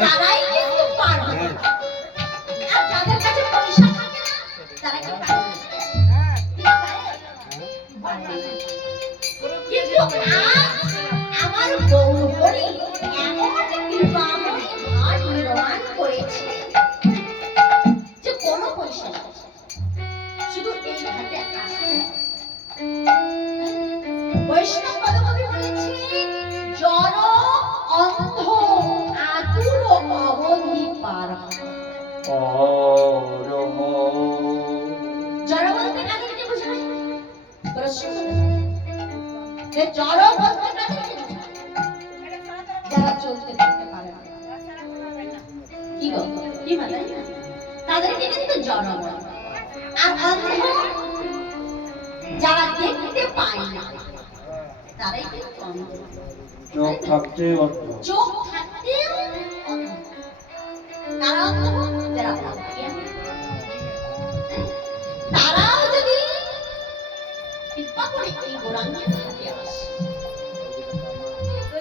তারাই কিন্তু পারবে, আর যাদের কাছে পয়সা থাকে না তারা কি পারবে? কিন্তু আমার গৌরহরি এমন কৃপাময় ভার নির্মাণ করেছে যে কোনো পয়সা শুধু এই ঘাটে আসতে বৈষ্ণব পদকবি বলেছে জড় অন্ধ আতুর অবধি পার। জড় বলতে কাদেরকে বোঝায়? জড় বলতে কাদেরকে বোঝায়? যারা চলতে ফিরতে পারে না। কি গো কি মানে তাদেরকে কিন্তু জড় বলে। আর অন্ধ যারা দেখতে পায় না তারাই কিন্তু অন্ধ। চোখ থাকতেও চোখ থাকতেও অন্ধ। তারা অন্ধ যারা তারাও যদি কৃপা করে এই গৌরাঙ্গের ঘাটে আসে,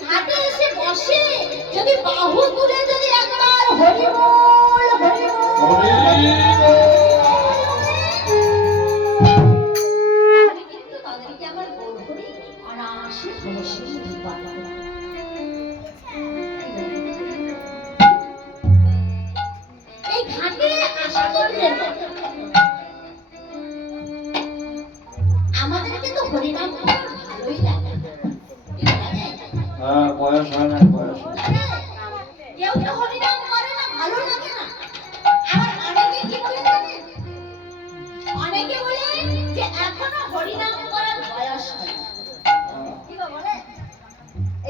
ঘাটে এসে বসে, যদি বাহু তুলে যদি একবার হরি বল হরি বল তাহলে কিন্তু তাদেরকে আমার গৌরহরি অনায়াসে সমস্যা দিতে পারবে। এই ঘাটে আসা করলেন আমাদের কিন্তু হরিনাম ভালোই লাগে। হ্যাঁ বয়স হয় না, বয়স কেউ তো হরিনাম করে না, ভালো লাগে না। আবার অনেকে কি বলে জানেন? অনেকে বলে যে এখনো হরিনাম করার বয়স হয়। কি বলে?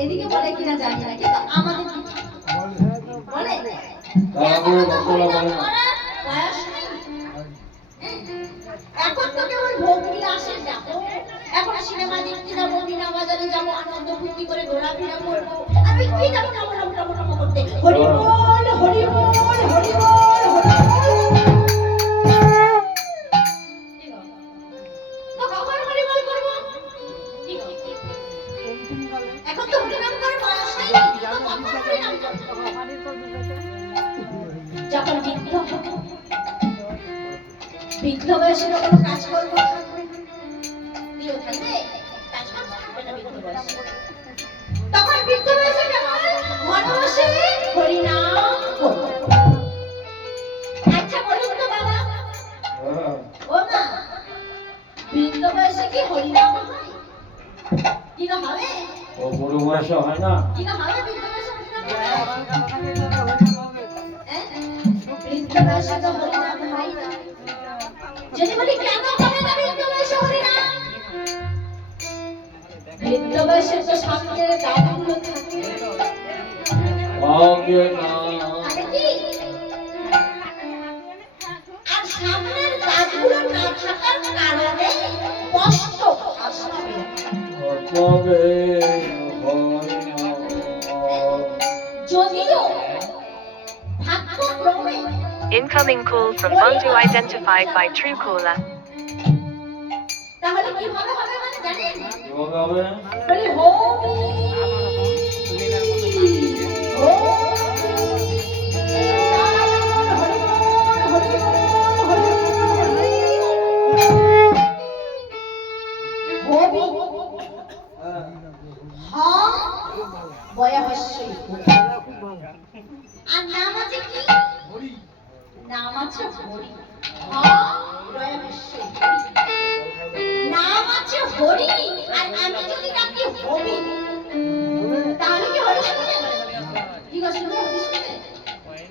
এদিকে বলে কিনা জানি না, কিন্তু আমাদের বলে এখনো তো হরিনাম করার বয়স নেই। এখন তো কেবল ভক্তি আসে যাবো, এখন সিনেমা দেখতে যাবো, মিনা বাজারে যাবো, আনন্দ ফুর্তি করে ঘোরাফেরা করবো, আর ওই কি যাবো নমো নমো নমো নমো করতে হরি বল হরি বল হরি বল হরি বল। তো কখন হরি বল করবো? এখন তো হরিনাম করার বয়স নেই, তো কখন হরিনাম করবো? যখন বৃদ্ধ হবো, বৃদ্ধ বয়সে কোনো কাজ করবো তখন বৃদ্ধ বয়সে কেমন ঘরে বসে হরিনাম করবো। আচ্ছা বলুন তো বাবা, ও মা, বৃদ্ধ বয়সে কি হরিনাম হয়? কি না হবে? ও বড় বয়সে হয় না? কি না হবে বৃদ্ধ বয়সে হরিনাম হবে? বৃদ্ধ বয়সে তো হরিনাম হয় না। যদি বলি কেন হবে না বৃদ্ধ বয়সে হরিনাম? বৃদ্ধ বয়সে তো সামনের দাঁতগুলো থাকে, আর সামনের দাঁতগুলো না থাকার কারণে কষ্ট আসবে। যদিও ভাগ্যক্রমে Incoming call from Bandhu identified by Truecaller. তাহলে কিভাবে হবে মানে জানেন? কিভাবে হবে? বলি হোমি আর নাম আছে কি? নাম আছে হরি। নাম আছে হরি, আর আমি যদি ডাকি হরি তাহলে কি হরি শুনবে? কি গো শুনবে?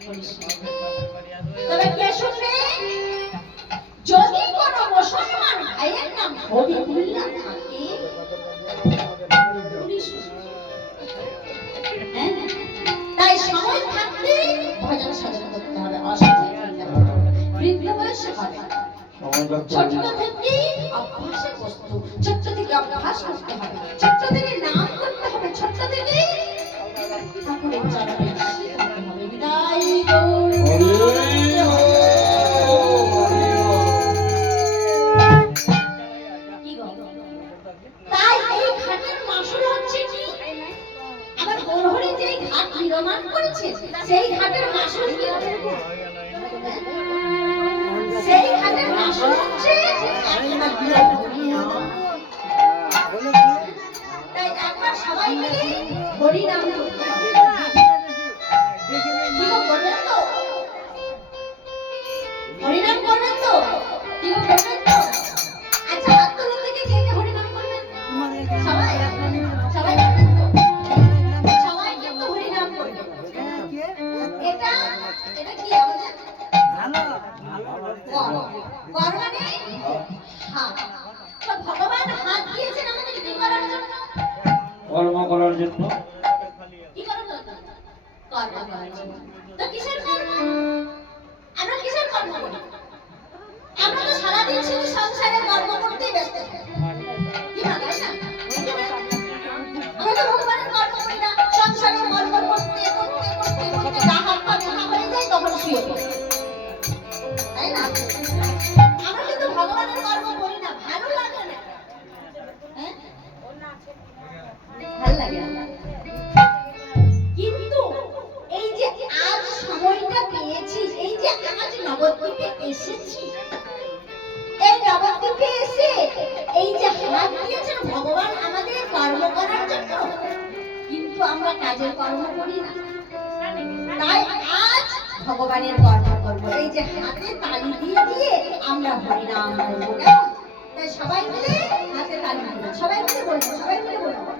হরি শুনবে। তবে কে শুনবে? যদি কোনো মুসলমান ভাইয়ের নাম হবিবুল্লাহ থাকে উনি শুনবে। তাই সময় থাকতে ভজন সাধন করতে হবে, বৃদ্ধ বয়সে হবে ছোট থেকে অভ্যাসের বস্তু, ছোট থেকে অভ্যাস করতে হবে, ছোট থেকে নাম করতে হবে, ছোট থেকে ঠাকুরের চরণে শিখতে হবে। বিদায় তাই এই ঘাটের মাসুল হচ্ছে কি? ঘাট নির্মাণ করেছে সেই ঘাটের মাসুল কি হবে? সেই ঘাটের মাসুল হচ্ছে তাই একবার সবাই মিলে হরি নাম করতে হবে। কি গো করবেন তো? হরি নাম করবেন তো? কি গো করবেন তো? আচ্ছা হাত তুলুন দেখি কে কে হরি নাম করবেন? সবাই সবাই করবেন তো? সবাই কিন্তু হরি নাম করবেন। এটা এটা কি আমাদের কর মানে হাত। তো ভগবান হাত দিয়েছেন আমাদের কি করার জন্য? কর্ম করার জন্য। কি করার জন্য? কর্ম করার জন্য। তো কিসের কর্ম? আমরা কিসের কর্ম করি? আমরা তো সারাদিন শুধু সংসারের কর্ম করতেই ব্যস্ত থাকি। কি ভালো না? আমরা তো ভগবানের কর্ম করি না। সংসারের কর্ম করতে করতে করতে করতে গা হাত পা মোটা হয়ে যায় তখন শুয়ে পড়ি। তাই না? আমরা কিন্তু ভগবানের কর্ম করি না, ভালো লাগে না। হ্যাঁ? ভালো লাগে না। কিন্তু এই যে আজ সময়টা পেয়েছি, এই যে আজ নবদ্বীপে এসেছি, এই নবদ্বীপে এসে এই যে হাত দিয়েছেন ভগবান আমাদের কর্ম করার জন্য, কিন্তু আমরা কাজের কর্ম করি না। তাই আজ ভগবানের কর্ম করবো। এই যে হাতে তালি দিয়ে দিয়ে আমরা হরিনাম করবো, কেমন? তাই সবাই মিলে হাতে তালি দিব, সবাই মিলে বলবো, সবাই মিলে বলবো,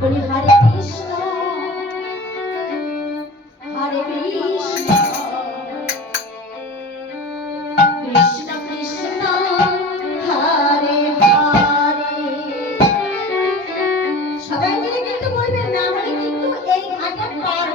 বলি হরে কৃষ্ণ হরে কৃষ্ণ কৃষ্ণ কৃষ্ণ হরে হরে। সবাই মিলে কিন্তু বলবেন, না হলে কিন্তু এই ঘাটে পার